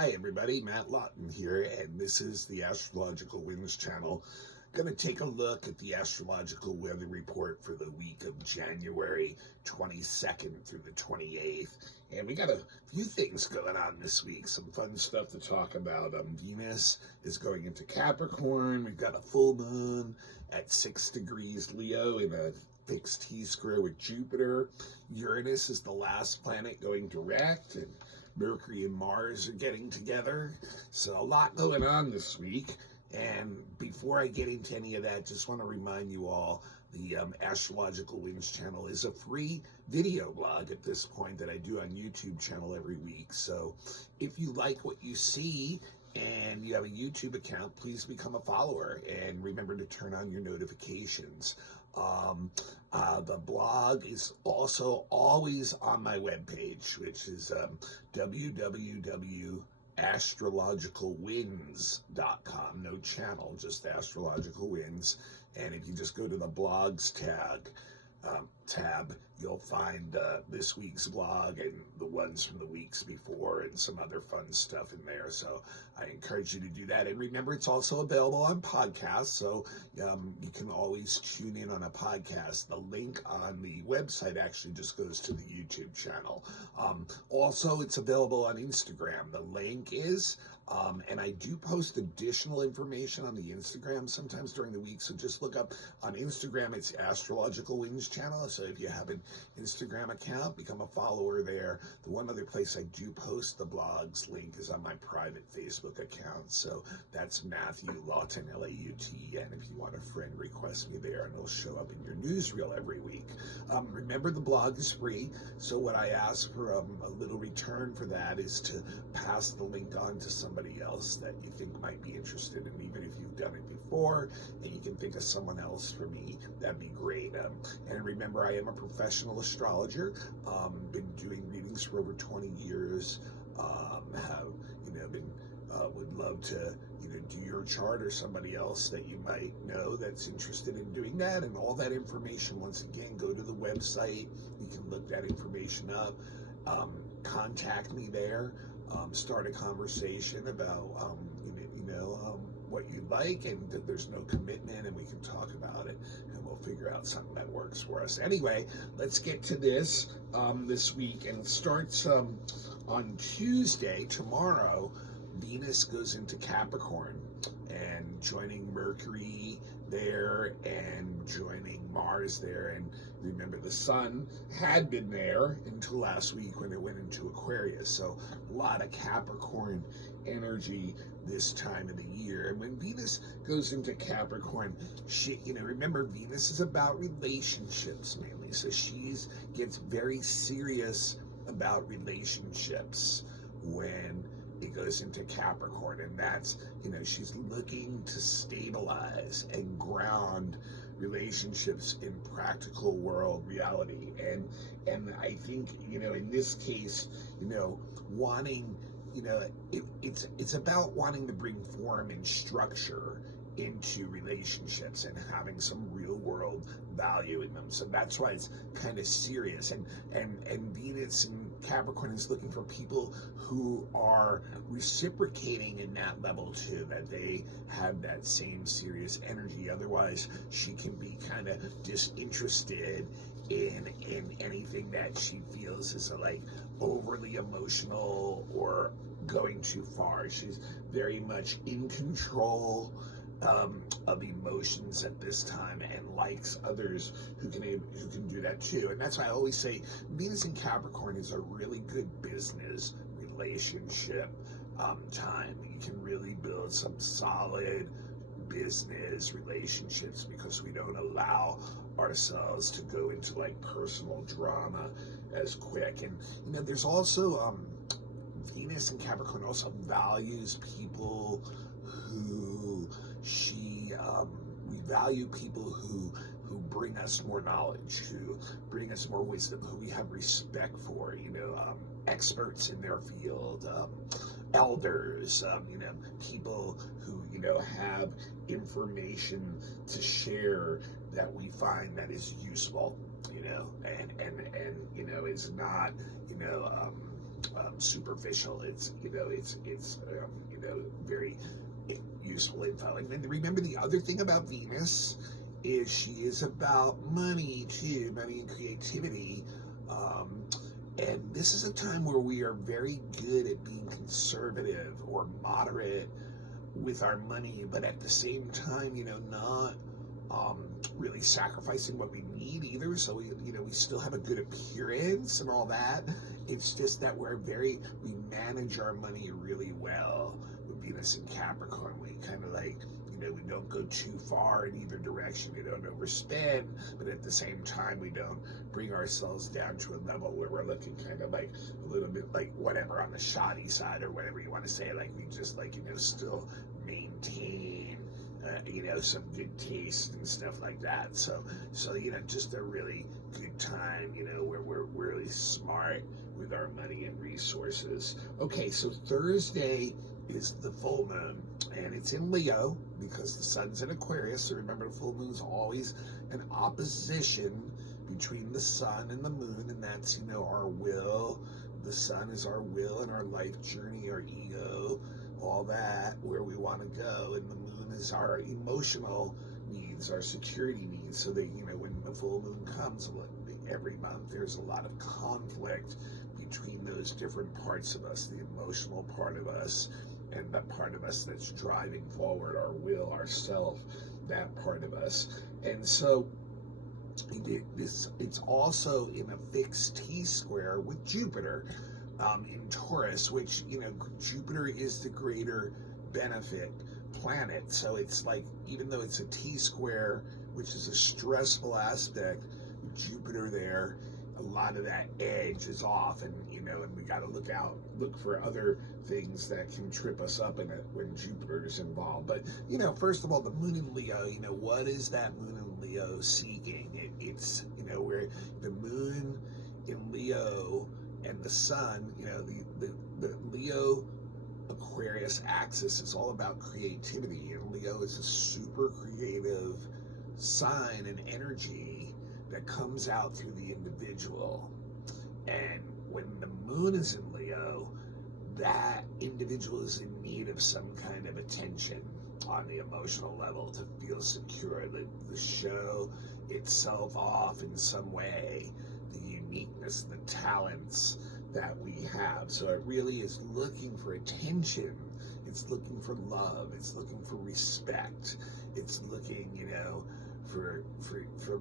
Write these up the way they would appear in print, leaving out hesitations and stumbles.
Hi everybody, Matt Lawton here, and this is the Astrological Winds channel. Going to take a look at the astrological weather report for the week of January 22nd through the 28th. And we got a few things going on this week, some fun stuff to talk about. Venus is going into Capricorn. We've got a full moon at 6 degrees Leo in a fixed T-square with Jupiter. Uranus is the last planet going direct, and Mercury and Mars are getting together. So a lot going on this week. And before I get into any of that, just want to remind you all, the Astrological Winds channel is a free video blog at this point that I do on YouTube channel every week. So if you like what you see and you have a YouTube account, please become a follower and remember to turn on your notifications. The blog is also always on my webpage, which is www.astrologicalwinds.com. No channel, just Astrological Winds. And if you just go to the blogs tab, you'll find this week's blog and the ones from the weeks before and some other fun stuff in there. So I encourage you to do that. And remember, it's also available on podcasts, so you can always tune in on a podcast. The link on the website actually just goes to the YouTube channel. Also, it's available on Instagram. The link is, and I do post additional information on the Instagram sometimes during the week, so just look up on Instagram, it's Astrological Winds channel. So if you have an Instagram account, become a follower there. The one other place I do post the blogs link is on my private Facebook account. So that's Matthew Lawton, L-A-U-T-N. If you want a friend, request me there and it'll show up in your newsreel every week. Remember, the blog is free. So what I ask for a little return for that is to pass the link on to somebody else that you think might be interested. And even if you've done it before and you can think of someone else for me, that'd be great. And remember, I am a professional astrologer. Been doing readings for over 20 years. Would love to do your chart or somebody else that you might know that's interested in doing that. And all that information, once again, go to the website. You can look that information up. Contact me there. Start a conversation about what you'd like, and there's no commitment, and we can talk about it, and we'll figure out something that works for us. Anyway, let's get to this week, and it starts on Tuesday. Tomorrow, Venus goes into Capricorn and joining Mercury there and joining Mars there. And remember, the sun had been there until last week when it went into Aquarius. So a lot of Capricorn energy this time of the year. And when Venus goes into Capricorn, remember, Venus is about relationships mainly. So she gets very serious about relationships when it goes into Capricorn, and that's, she's looking to stabilize and ground relationships in practical world reality. And I think, in this case, wanting, it's about wanting to bring form and structure into relationships and having some real world value in them. So that's why it's kind of serious. And Venus and Capricorn is looking for people who are reciprocating in that level too, that they have that same serious energy. Otherwise, she can be kind of disinterested in anything that she feels is like overly emotional or going too far. She's very much in control of emotions at this time, and likes others who can do that too. And that's why I always say Venus in Capricorn is a really good business relationship time. You can really build some solid business relationships because we don't allow ourselves to go into like personal drama as quick. And there's also Venus in Capricorn also values people who we value people who bring us more knowledge, who bring us more wisdom, who we have respect for, experts in their field, elders, people who, have information to share that we find that is useful, and is not, superficial. It's, very useful info. And then remember, the other thing about Venus is she is about money too, money and creativity. And this is a time where we are very good at being conservative or moderate with our money, but at the same time, not really sacrificing what we need either. So we still have a good appearance and all that. It's just that we manage our money really well. With Venus in Capricorn, we kind of we don't go too far in either direction. We don't overspend, but at the same time, we don't bring ourselves down to a level where we're looking kind of like a little bit like whatever on the shoddy side or whatever you want to say. Like we just still maintain, some good taste and stuff like that. So just a really good time, where we're really smart with our money and resources. Okay, so Thursday is the full moon, and it's in Leo because the sun's in Aquarius. So remember, the full moon's always an opposition between the sun and the moon, and that's, our will. The sun is our will and our life journey, our ego, all that, where we want to go, and the moon is our emotional needs, our security needs. So that, when the full moon comes every month, there's a lot of conflict between those different parts of us, the emotional part of us and the part of us that's driving forward, our will, our self, that part of us. And so it's also in a fixed T-square with Jupiter in Taurus, which, Jupiter is the greater benefit planet. So it's like, even though it's a T-square, which is a stressful aspect, with Jupiter there, a lot of that edge is off, and and we got to look for other things that can trip us up when Jupiter is involved. But first of all, the moon in Leo, what is that moon in Leo seeking? It's where the moon in Leo and the sun, the Leo Aquarius axis is all about creativity, and Leo is a super creative sign and energy that comes out through the individual. And when the moon is in Leo, that individual is in need of some kind of attention on the emotional level to feel secure, the show itself off in some way, the uniqueness, the talents that we have. So it really is looking for attention. It's looking for love. It's looking for respect. It's looking, for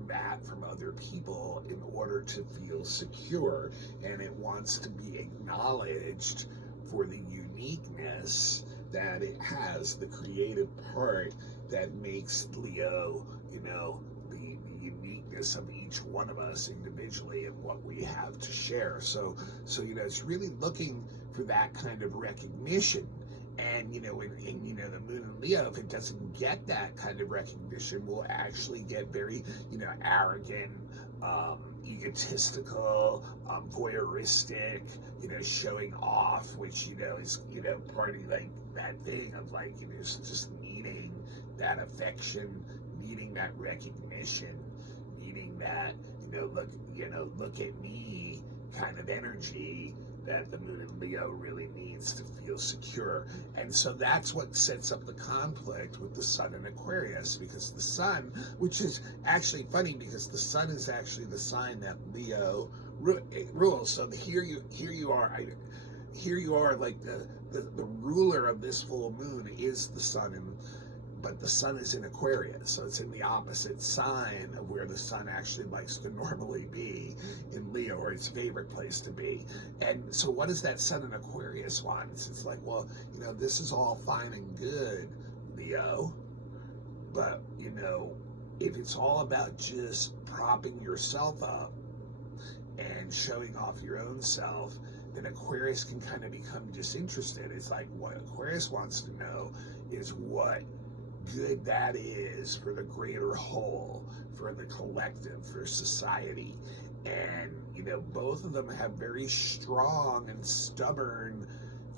that from other people in order to feel secure, and it wants to be acknowledged for the uniqueness that it has, the creative part that makes Leo, the uniqueness of each one of us individually and what we have to share. So it's really looking for that kind of recognition. And, the moon in Leo, if it doesn't get that kind of recognition, will actually get very, arrogant, egotistical, voyeuristic, showing off, which, is, part of like that thing of like, just needing that affection, needing that recognition, needing that, look at me kind of energy that the moon in Leo really needs to feel secure. And so that's what sets up the conflict with the sun in Aquarius, because the sun, which is actually funny because the sun is actually the sign that Leo rules. So here you are like the ruler of this full moon is the sun, but the sun is in Aquarius, so it's in the opposite sign of where the sun actually likes to normally be, in Leo, or its favorite place to be. And so what does that sun in Aquarius want? It's like, well, this is all fine and good, Leo, but, if it's all about just propping yourself up and showing off your own self, then Aquarius can kind of become disinterested. It's like, what Aquarius wants to know is what good that is for the greater whole, for the collective, for society. And both of them have very strong and stubborn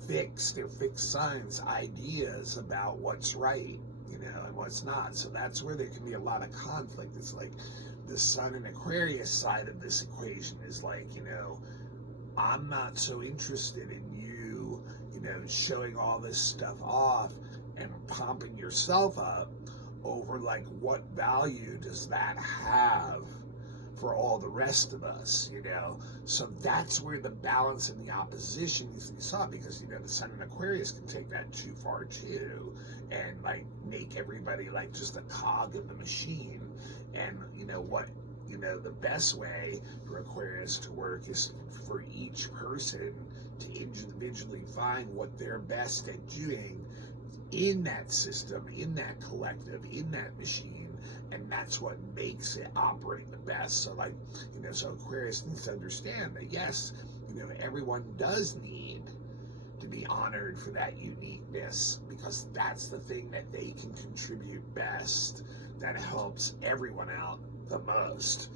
fixed signs, ideas about what's right, and what's not. So that's where there can be a lot of conflict. It's like the sun and Aquarius side of this equation is like, I'm not so interested in you, showing all this stuff off and pumping yourself up over like what value does that have for all the rest of us. So that's where the balance and the opposition needs to be sought, because the sun in Aquarius can take that too far too, and like make everybody like just a cog in the machine. And the best way for Aquarius to work is for each person to individually find what they're best at doing in that system, in that collective, in that machine, and that's what makes it operate the best. So so Aquarius needs to understand that yes, everyone does need to be honored for that uniqueness, because that's the thing that they can contribute best, that helps everyone out the most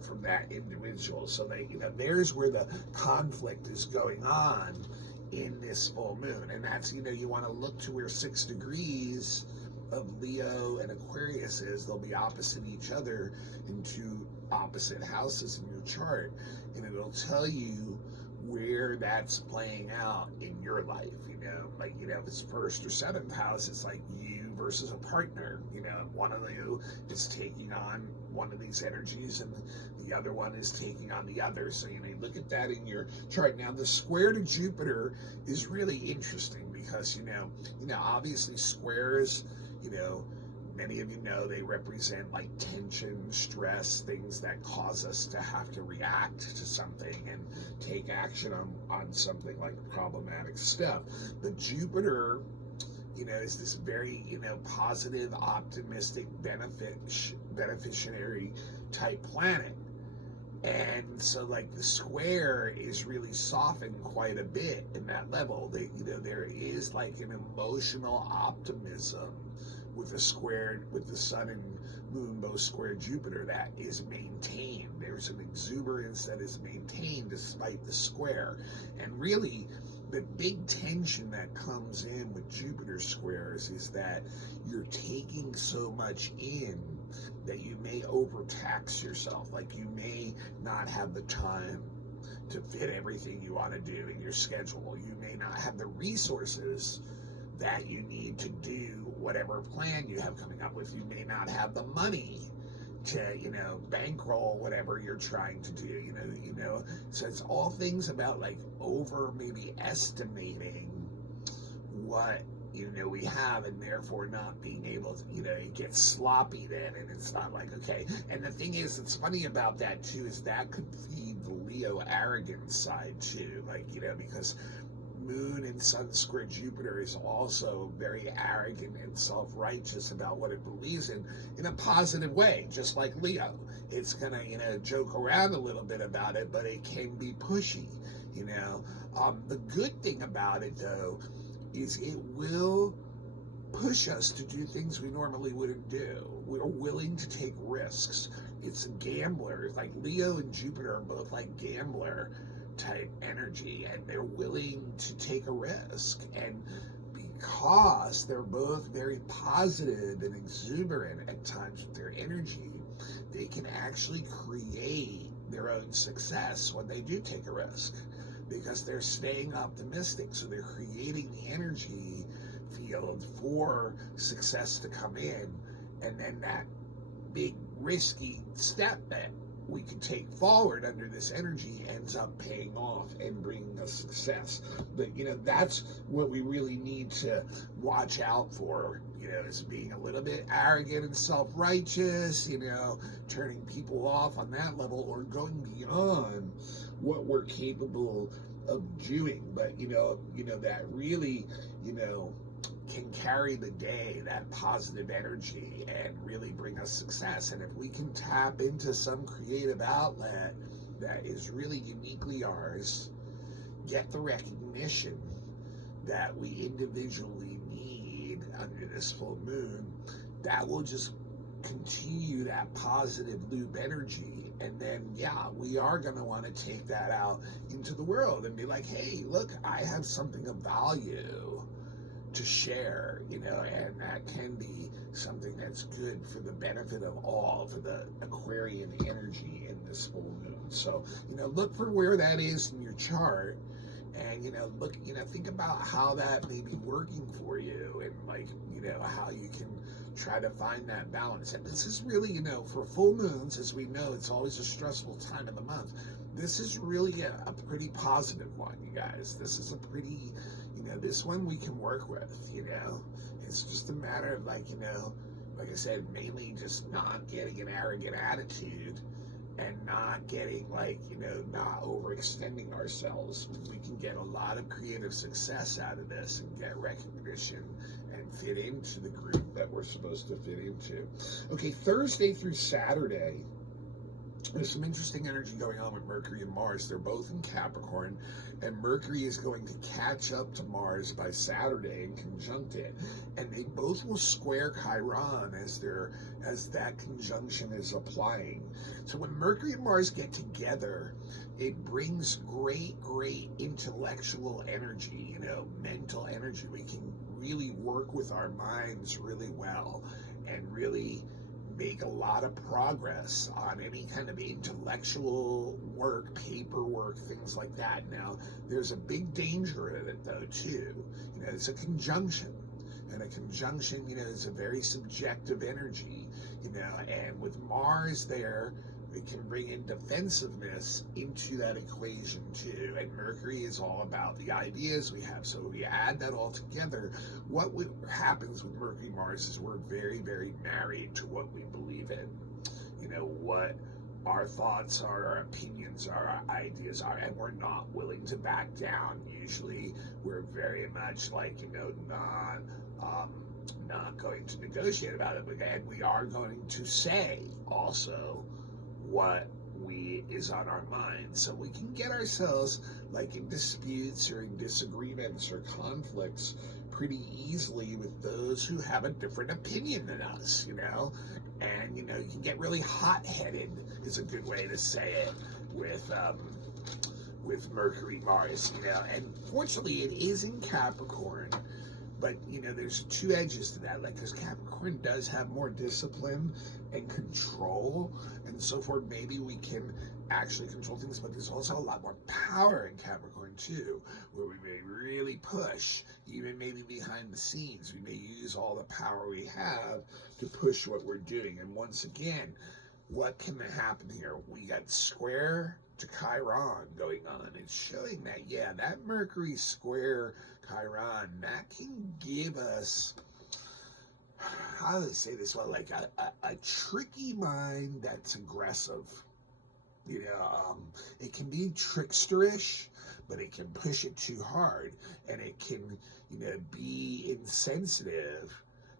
from that individual. So there's where the conflict is going on in this full moon. And that's, you want to look to where 6 degrees of Leo and Aquarius is. They'll be opposite each other in 2 opposite houses in your chart, and it'll tell you where that's playing out in your life. If it's 1st or 7th house, it's like you versus a partner. One of you is taking on one of these energies and the other one is taking on the other. So you look at that in your chart. Now the square to Jupiter is really interesting because obviously squares, many of you know they represent like tension, stress, things that cause us to have to react to something and take action on something like problematic stuff. But Jupiter, is this very, positive, optimistic, beneficiary type planet. And so like the square is really softened quite a bit in that level. There is like an emotional optimism with the sun and moon both square Jupiter that is maintained. There's an exuberance that is maintained despite the square. And really the big tension that comes in with Jupiter squares is that you're taking so much in that you may overtax yourself. Like you may not have the time to fit everything you want to do in your schedule. You may not have the resources that you need to do whatever plan you have coming up with. You may not have the money to, bankroll whatever you're trying to do, So it's all things about like over maybe estimating what, we have, and therefore not being able to, it gets sloppy then, and it's not like, okay. And the thing is, it's funny about that too, is that could feed the Leo arrogance side too, because Moon and Sun square Jupiter is also very arrogant and self-righteous about what it believes in a positive way, just like Leo. It's gonna, joke around a little bit about it, but it can be pushy, The good thing about it, though, is it will push us to do things we normally wouldn't do. We're willing to take risks. It's a gambler. Like Leo and Jupiter are both like gambler type energy, and they're willing to take a risk. And because they're both very positive and exuberant at times with their energy, they can actually create their own success when they do take a risk, because they're staying optimistic. So they're creating the energy field for success to come in, and then that big risky step that we could take forward under this energy ends up paying off and bringing us success. But that's what we really need to watch out for, is being a little bit arrogant and self-righteous, turning people off on that level, or going beyond what we're capable of doing. But that really can carry the day, that positive energy, and really bring us success. And if we can tap into some creative outlet that is really uniquely ours, get the recognition that we individually need under this full moon, that will just continue that positive loop energy. And then, we are going to want to take that out into the world and be like, hey, look, I have something of value to share, and that can be something that's good for the benefit of all, for the Aquarian energy in this full moon. So, look for where that is in your chart, and look, think about how that may be working for you, and how you can try to find that balance. And this is really, for full moons, as we know, it's always a stressful time of the month. This is really a pretty positive one, you guys. This is a pretty, this one we can work with, It's just a matter of, like I said, mainly just not getting an arrogant attitude and not getting, not overextending ourselves. We can get a lot of creative success out of this and get recognition and fit into the group that we're supposed to fit into. Okay, Thursday through Saturday, there's some interesting energy going on with Mercury and Mars. They're both in Capricorn, and Mercury is going to catch up to Mars by Saturday and conjunct it. And they both will square Chiron as that conjunction is applying. So when Mercury and Mars get together, it brings great intellectual energy, mental energy. We can really work with our minds really well and really make a lot of progress on any kind of intellectual work, paperwork, things like that. Now, there's a big danger in it, though, too. It's a conjunction. And a conjunction, is a very subjective energy, and with Mars there, it can bring in defensiveness into that equation too. And Mercury is all about the ideas we have. So we add that all together. What happens with Mercury Mars is we're very, very married to what we believe in. What our thoughts are, our opinions are, our ideas are, and we're not willing to back down. Usually we're very much not going to negotiate about it, and we are going to say also what is on our mind. So we can get ourselves in disputes or in disagreements or conflicts pretty easily with those who have a different opinion than us, and you can get really hot-headed is a good way to say it with Mercury Mars, and fortunately it is in Capricorn. But, there's two edges to that, because Capricorn does have more discipline and control, and so forth. Maybe we can actually control things, but there's also a lot more power in Capricorn, too, where we may really push, even maybe behind the scenes. We may use all the power we have to push what we're doing. And once again, what can happen here? We got square to Chiron going on. It's showing that, that Mercury square Chiron, that can give us, how do they say this? Well, a tricky mind that's aggressive. It can be tricksterish, but it can push it too hard, and it can, be insensitive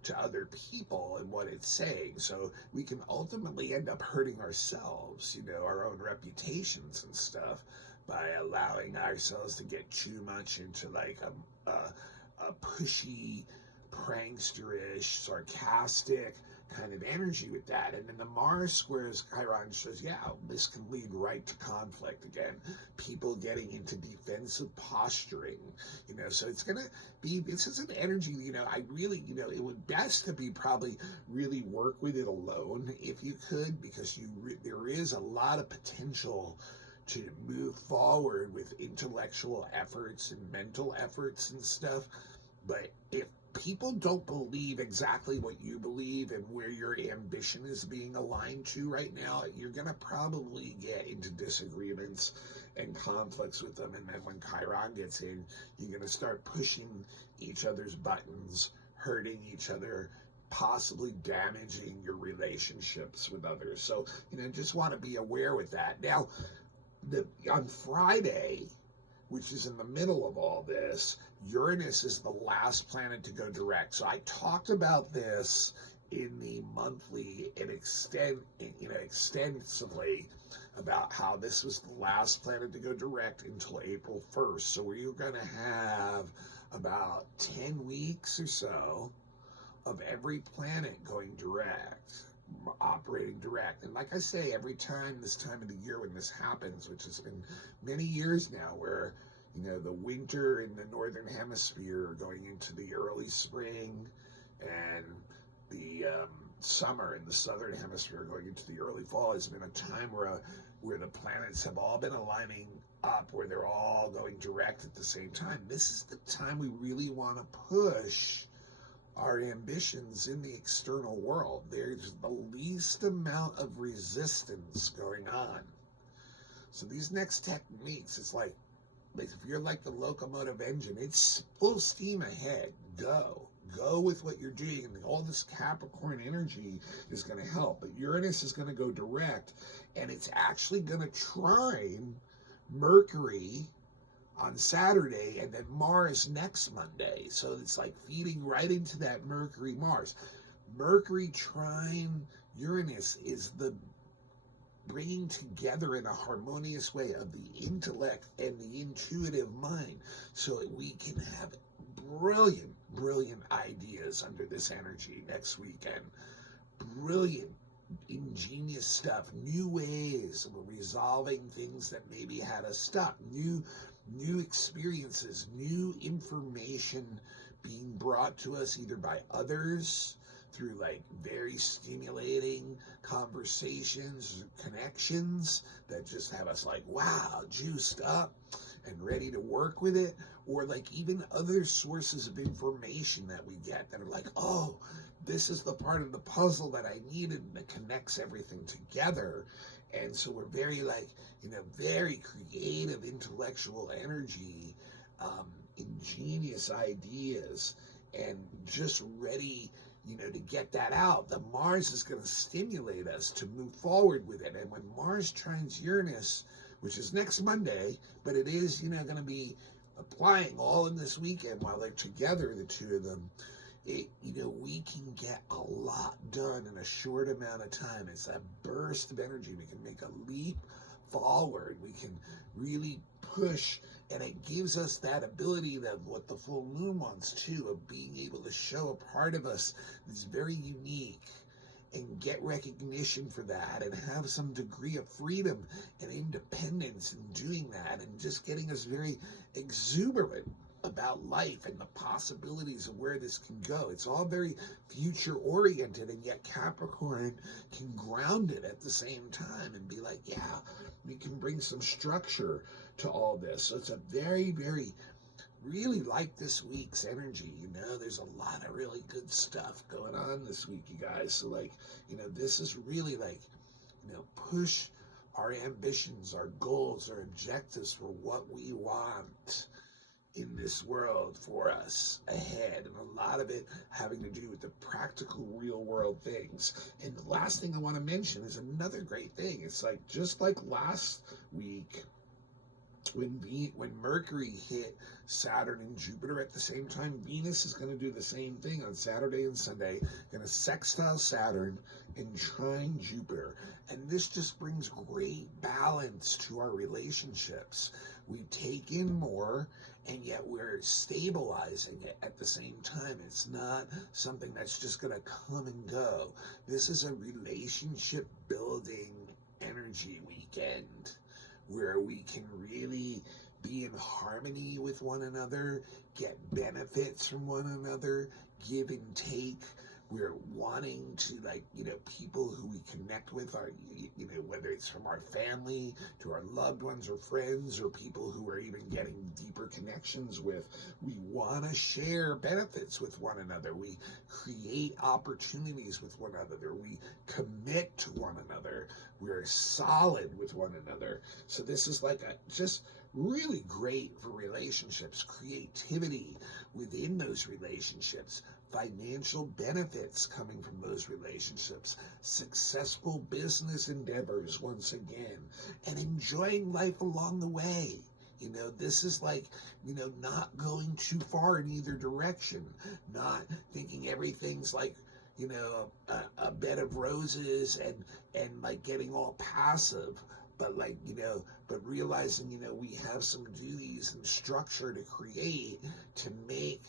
to other people and what it's saying. So we can ultimately end up hurting ourselves, our own reputations and stuff, by allowing ourselves to get too much into a pushy, pranksterish, sarcastic kind of energy with that. And then the Mars squares Chiron shows, this can lead right to conflict again. People getting into defensive posturing, so it's going to be, this is an energy, I really, it would best to be probably really work with it alone if you could, because there is a lot of potential to move forward with intellectual efforts and mental efforts and stuff. But if people don't believe exactly what you believe and where your ambition is being aligned to right now, you're going to probably get into disagreements and conflicts with them. And then when Chiron gets in, you're going to start pushing each other's buttons, hurting each other, possibly damaging your relationships with others. So, just want to be aware with that. Now, on Friday, which is in the middle of all this, Uranus is the last planet to go direct. So I talked about this in the monthly and extensively about how this was the last planet to go direct until April 1st. So we're going to have about 10 weeks or so of every planet going direct, operating direct. And like I say, every time this time of the year when this happens, which has been many years now, where the winter in the northern hemisphere going into the early spring, and the summer in the southern hemisphere going into the early fall has been a time where the planets have all been aligning up, where they're all going direct at the same time. This is the time we really want to push our ambitions in the external world. There's the least amount of resistance going on. So these next techniques, it's like if you're like the locomotive engine, it's full steam ahead. Go with what you're doing, and all this Capricorn energy is going to help. But Uranus is going to go direct, and it's actually going to trine Mercury on Saturday, and then Mars next Monday. So it's like feeding right into that Mercury-Mars. Mercury trine Uranus is the bringing together in a harmonious way of the intellect and the intuitive mind, so that we can have brilliant ideas under this energy next weekend. Brilliant, ingenious stuff, new ways of resolving things that maybe had us stuck, new experiences, new information being brought to us either by others through like very stimulating conversations, connections that just have us like, wow, juiced up and ready to work with it, or like even other sources of information that we get that are like, oh, this is the part of the puzzle that I needed that connects everything together. And so we're very like, very creative, intellectual energy, ingenious ideas, and just ready, to get that out. The Mars is going to stimulate us to move forward with it. And when Mars trines Uranus, which is next Monday, but it is, going to be applying all in this weekend while they're together, the two of them, we can get a lot done in a short amount of time. It's a burst of energy. We can make a leap forward. We can really push, and it gives us that ability, that what the full moon wants too, of being able to show a part of us that's very unique and get recognition for that, and have some degree of freedom and independence in doing that, and just getting us very exuberant about life and the possibilities of where this can go. It's all very future oriented, and yet Capricorn can ground it at the same time and be like, yeah, we can bring some structure to all this. So it's a very, really like this week's energy. There's a lot of really good stuff going on this week, you guys. So like, this is really like, push our ambitions, our goals, our objectives for what we want in this world for us ahead, and a lot of it having to do with the practical real world things. And the last thing I want to mention is another great thing. It's like, just like last week when Mercury hit Saturn and Jupiter at the same time, Venus is going to do the same thing on Saturday and Sunday, going to sextile Saturn and trine Jupiter. And this just brings great balance to our relationships. We take in more, and yet we're stabilizing it at the same time. It's not something that's just going to come and go. This is a relationship building energy weekend where we can really be in harmony with one another, get benefits from one another, give and take. We're wanting to, like, people who we connect with are, whether it's from our family to our loved ones or friends, or people who are even getting deeper connections with. We want to share benefits with one another. We create opportunities with one another. We commit to one another. We're solid with one another. So this is like just really great for relationships, creativity within those relationships, financial benefits coming from those relationships, successful business endeavors once again, and enjoying life along the way. This is like, not going too far in either direction, not thinking everything's like, a bed of roses and like getting all passive, but like, but realizing, we have some duties and structure to create to make,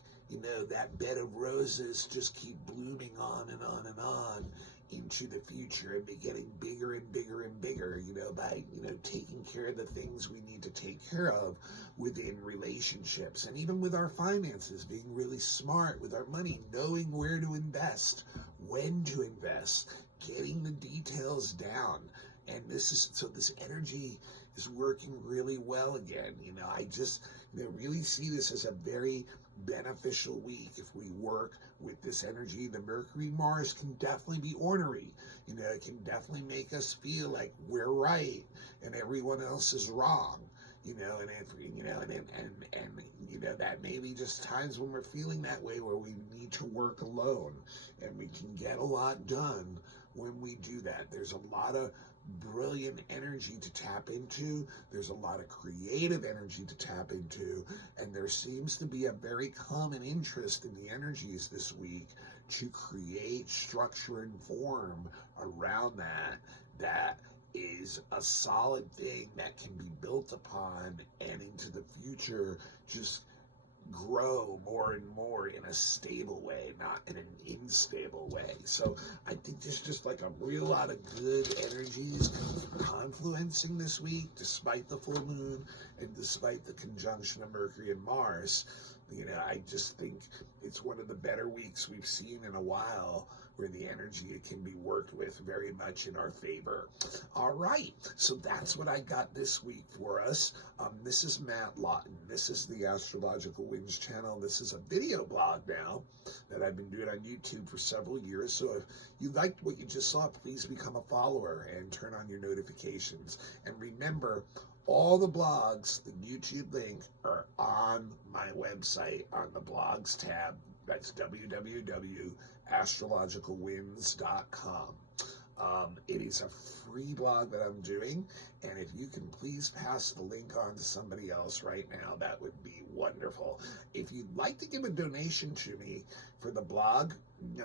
that bed of roses just keep blooming on and on and on, into the future and be getting bigger and bigger and bigger, by, taking care of the things we need to take care of within relationships, and even with our finances, being really smart with our money, knowing where to invest, when to invest, getting the details down. And this energy is working really well again. I just really see this as a very beneficial week if we work with this energy. The Mercury Mars can definitely be ornery. It can definitely make us feel like we're right and everyone else is wrong. That may be just times when we're feeling that way, where we need to work alone, and we can get a lot done when we do that. There's a lot of brilliant energy to tap into. There's a lot of creative energy to tap into, and there seems to be a very common interest in the energies this week to create structure and form around that is a solid thing that can be built upon, and into the future just grow more and more in a stable way, not in an unstable way. So I think there's just like a real lot of good energies confluencing this week, despite the full moon and despite the conjunction of Mercury and Mars. I just think it's one of the better weeks we've seen in a while, where the energy can be worked with very much in our favor. All right, so that's what I got this week for us. This is Matt Lawton. This is the Astrological Winds channel. This is a video blog now that I've been doing on YouTube for several years. So if you liked what you just saw, please become a follower and turn on your notifications. And remember, all the blogs, the YouTube link, are on my website on the blogs tab. That's www.astrologicalwinds.com. It is a free blog that I'm doing, and if you can please pass the link on to somebody else right now, that would be wonderful. If you'd like to give a donation to me for the blog,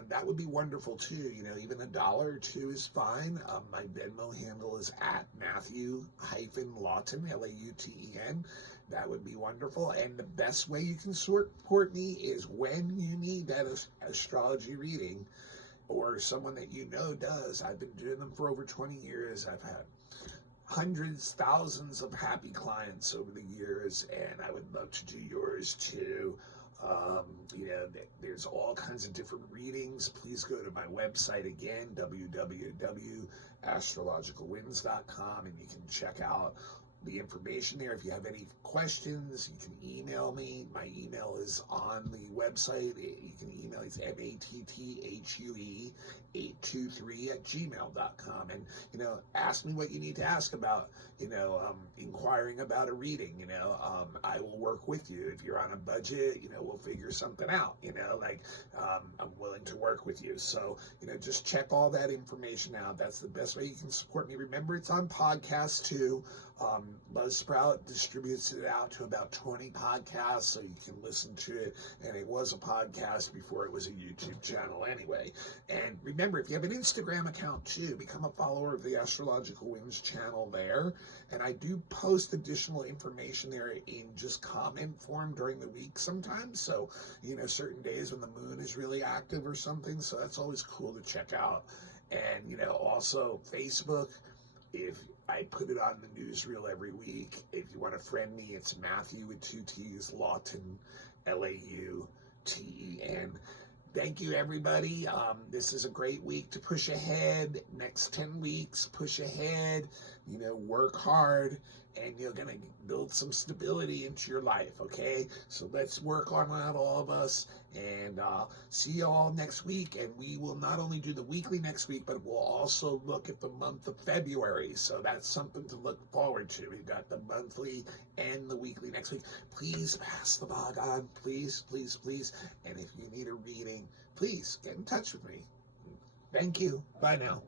that would be wonderful too. Even $1 or $2 is fine. My Venmo handle is at Matthew-Lawton, Lauten. That would be wonderful. And the best way you can support me is when you need that astrology reading, or someone that does. I've been doing them for over 20 years. I've had hundreds, thousands of happy clients over the years, and I would love to do yours too. There's all kinds of different readings. Please go to my website again, www.astrologicalwinds.com, and you can check out the information there. If you have any questions, you can email me. My email is on the website. You can email, it's mattthue823@gmail.com. And, ask me what you need to ask about, inquiring about a reading. I will work with you. If you're on a budget, we'll figure something out, I'm willing to work with you. So, just check all that information out. That's the best way you can support me. Remember, it's on podcast too. Buzzsprout distributes it out to about 20 podcasts, so you can listen to it. And it was a podcast before it was a YouTube channel anyway. And remember, if you have an Instagram account too, become a follower of the Astrological Winds channel there. And I do post additional information there in just comment form during the week sometimes. So, certain days when the moon is really active or something. So that's always cool to check out. And, also Facebook. If I put it on the newsreel every week. If you want to friend me, it's Matthew with 2 T's, Lawton, Lauten. Thank you, everybody. This is a great week to push ahead. Next 10 weeks, push ahead. Work hard, and you're going to build some stability into your life, okay? So let's work on that, all of us, and see you all next week. And we will not only do the weekly next week, but we'll also look at the month of February. So that's something to look forward to. We've got the monthly and the weekly next week. Please pass the blog on, please, please, please. And if you need a reading, please get in touch with me. Thank you. Bye now.